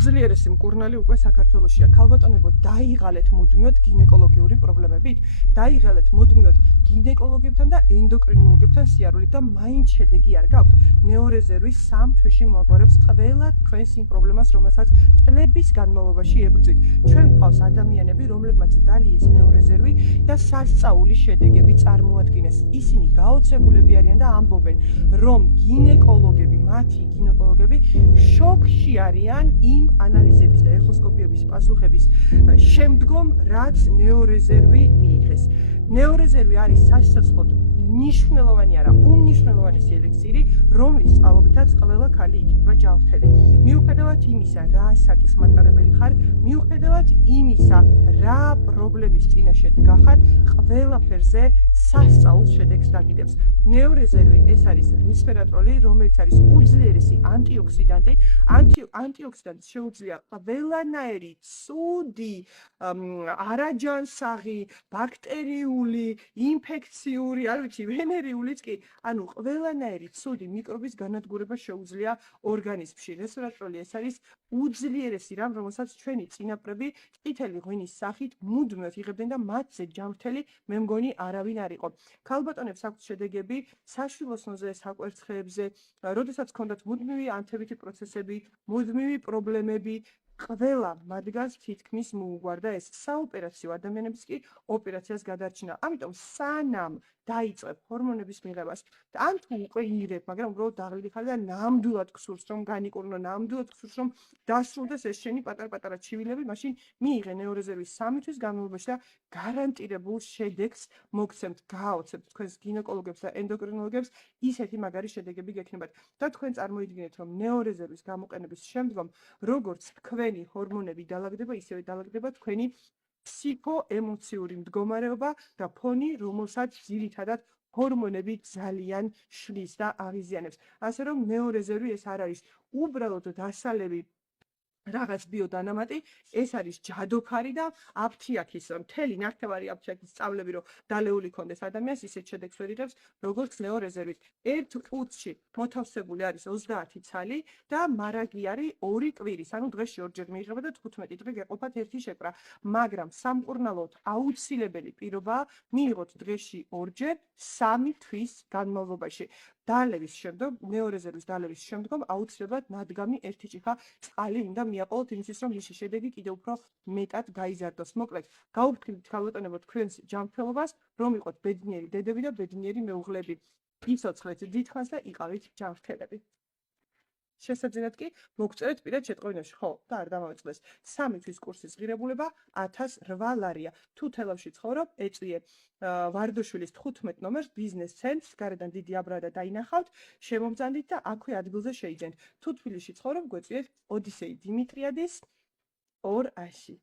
უძლიერესი მკურნალი უკვე საქართველოშია. ქალბატონებო, დაიღალეთ მუდმივად გინეკოლოგიური პრობლემებით, დაიღალეთ მუდმივად გინეკოლოგებთან და ენდოკრინოლოგებთან სიარულით და მაინც შედეგი არ გაქვთ. ნეორეზერვი 3 თვეში მოაგვარებს ყველა თქვენს იმ პრობლემას, რომელსაც წლების განმავლობაში ებრძვით. ჩვენ გვყავს ადამიანები, რომლებმაც დალიეს ნეორეზერვი და სასწაულის შედეგები წარმოადგინეს. ისინი გაოცებულები არიან და ამბობენ, რომ მათი გინეკოლოგები შოკში არიან იმ ანალიზების და ეხოსკოპიების პასუხების შემდგომ, რაც ნეორეზერვი მიიღეს. ნეორეზერვი არის სასიცოცხლოდ მნიშვნელოვანი არა, უმნიშვნელოვანესი ელექსირი, რომლის წყალობითაც ყველა ქალი იქნება ჯანმრთელი. მიუხედავად იმისა, რა საკის მატარებელი ხარ, მიუხედავად იმისა, რა პრობლემის წინაშე დგახარ, ყველაფერზე სასწაულს შედეგს დაგიდებს. ნეორეზერვი ეს არის რესვერატროლი, რომელიც არის უძლიერესი ანტიოქსიდანტი. ანტიოქსიდანტს შეუძლია ყველანაირი ცუდი, არაჯანსაღი, ბაქტერიული, ინფექციური, არ ვიცი, ვენერიულიც კი, ანუ ყველანაირი ცუდი მიკრობის განადგურება შეუძლია ორგანიზმში. რესვერატროლი ეს არის უძლიერესი რამ, რომელსაც ჩვენი წინაპრები ყვითელი ღვინის სახით მუდმივად იღებდნენ და მათზე ჯანმრთელი მე მგონი არავინ არ იყო. ქალბატონებს აქვთ შედეგები საშვილოსნოზე, საკვერცხეებზე, როდესაც ჰქონდათ მუდმივი ანთებითი პროცესები, მუდმივი პრობლემები, ყველა მათგანს თითქმის მოუგვარდა ეს. საოპერაციო ადამიანებს კი ოპერაციას გადარჩინა. ამიტომ სანამ დაიწყებ ჰორმონების მიღებას, ან თუ უკვე იღებ, მაგრამ უბრალოდ დაღლილი ხარ და ნამდვილად გსურს რომ განიკურნო, ნამდვილად გსურს რომ დასრულდეს ეს შენი პატარ-პატარა ჩივილები, მაშინ მიიღე ნეორეზერვის 3 თვის განმავლობაში და გარანტირებულ შედეგს მოგცემთ. გააოცებთ თქვენს გინეკოლოგებს და ენდოკრინოლოგებს, ისეთი მაგარი შედეგები გექნებათ. და თქვენ წარმოიდგინეთ, რომ ნეორეზერვის გამოყენების შემდგომ, როგორც თქვენი ჰორმონები დალაგდება, ისევე დალაგდება თქვენი ფსიქოემოციური მდგომარეობა და ფონი, რომელსაც ძირითადად ჰორმონები ძალიან შლის და აღიზიანებს. ასე რომ ნეორეზერვი ეს არ არის უბრალოდ დასალევი რაღაც ბიოდანამატი, ეს არის ჯადოქარი და აფთიაქის, მთელი ნახევარი აფთიაქის სწავლები, რომ დალეული ქონდეს ადამიანს, ისეთ შედეგს ვერ იღებს, როგორც ნეორეზერვით. ერთ ყუთში მოთავსებული არის 30 ცალი და მარაგი არის 2 კვირის, ანუ დღეში 2 ჯერ მიიღება და 15 დღე გეყოფათ ერთი შეკვრა. მაგრამ სამკურნალოდ აუცილებელი პირობაა მიიღოთ დღეში 2 ჯერ 3 თვის განმავლობაში. დალევის შემდგომ, ნეორეზერვის დალევის შემდგომ აუცილებლად ნადგამი 1 ჭიქა წყალი უნდა მიაყოლოთ იმისთვის, რომ მისი შედეგი კიდევ უფრო მეტად გაიზარდოს. მოკლედ, გაუფრთხილდით ქალბატონებო თქვენს ჯანმრთელობას, რომ იყოთ ბედნიერი დედები და ბედნიერი მეუღლეები. იცოცხლეთ დიდხანს და იყავით ჯანმრთელები. შესაძლოა კი მოგწერეთ პირად შეტყობინებში, ხო, და არ დამავიწყდეს. 3 თვის კურსის ღირებულება 1008 ლარია. თუ თელავში ცხოვრობ, ეწვიე ვარდოშვილის 15 ნომერს ბიზნეს ცენტრს, გარედან დიდი აბრადა დაინახავთ, შემომძანდით და აქვე ადგილზე შეიძენთ. თუ თბილისში ცხოვრობ, გვეწვიეთ ოდისეი დიმიტრიადის 200.